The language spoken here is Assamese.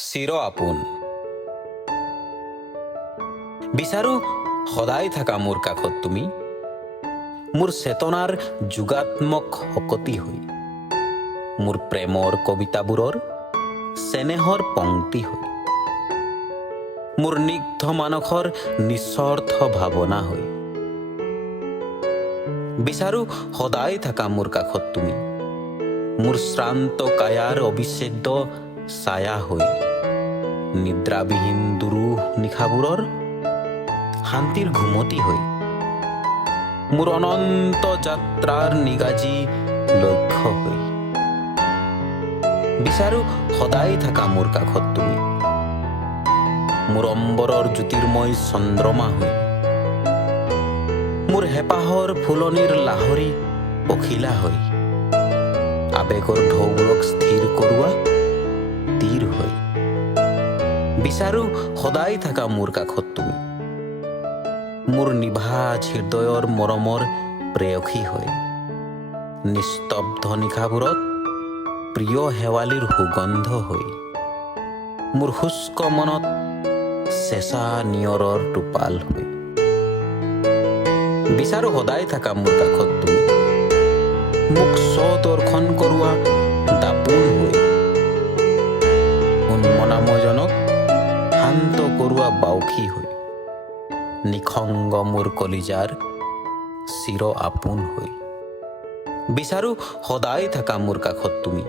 চিৰ আপোন বিচাৰো সদায় থাকা মোৰ কাষত তুমি, মোৰ চেতনাৰ যোগাত্মক শকতি হৈ, মোৰ প্ৰেমৰ কবিতাবোৰৰ চেনেহৰ পংক্তি হৈ, মোৰ নিগ্ধ মানসৰ নিস্বাৰ্থ ভাৱনা হৈ। বিচাৰো সদায় থাকা মোৰ কাষত তুমি, মোৰ শ্ৰান্ত কায়াৰ অবিচ্ছেদ্য ছায়া হৈ, নিদ্ৰাবিহীন দুৰূহ নিশাবোৰৰ শান্তিৰ ঘুমতি হৈ, মোৰ অনন্ত যাত্ৰাৰ নিগাজী লক্ষ্য হৈ। বিচাৰো সদায় থাকা মোৰ কাষত তুমি, মোৰ অম্বৰৰ জ্যোতিৰ্ময় চন্দ্ৰমা হৈ, মোৰ হেঁপাহৰ ফুলনিৰ লাহৰী পখিলা হৈ, আবেগৰ ঢৌবোৰক স্থিৰ কৰোৱা তীৰ হৈ। বিচাৰো সদায় থাকা মোৰ কাষত তুমি, মোৰ নিভাঁজ হৃদয়ৰ মৰমৰ প্ৰেয়সী হৈ, নিস্তব্ধ নিশাবোৰত প্ৰিয় শেৱালিৰ সুগন্ধ হৈ, মোৰ শুষ্ক মনত চেঁচা নিয়ৰৰ টোপাল হৈ। বিচাৰো সদায় থাকা মোৰ কাষত তুমি, মোক স্বদৰ্শন কৰোৱা দাপোন হৈ, উন্মনাময়জনক শান্ত কৰোৱা বাউসী হৈ, নিসংগ মোৰ কলিজাৰ চিৰ আপোন হৈ। বিচাৰো সদায় থাকা মোৰ কাষত তুমি,